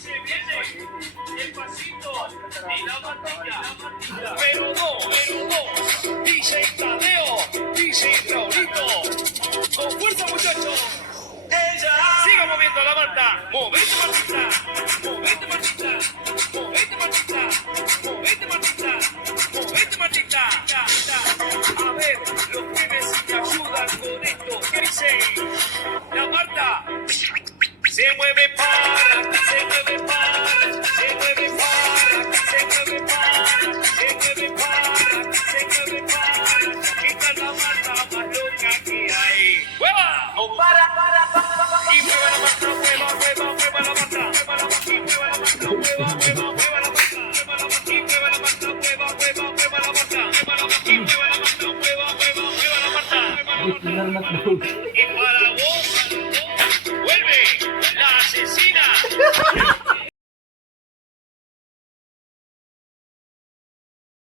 Se viene el pasito y la matita. Pero dos. DJ Tadeo, DJ Raulito. Con fuerza, muchachos. Siga moviendo la Marta. Movete, Martita. Movete, Martita. Movete, Martita. Movete, Martita. Movete, Martita. A ver, los pibes me ayudan con esto. ¿Qué dice? La Marta. Se mueve para, se mueve para, se mueve para, se mueve para, se mueve para, se mueve para. Esta es la Marta más loca que hay. ¡Mueva! No para. Y mueva la Marta, mueva la Marta, mueva la Marta. Y mueva la Marta, mueva la Marta. Mueva la Marta, y mueva la Marta, mueva la Marta. Mueva la Marta, y mueva la Marta, mueva la Marta. Wait,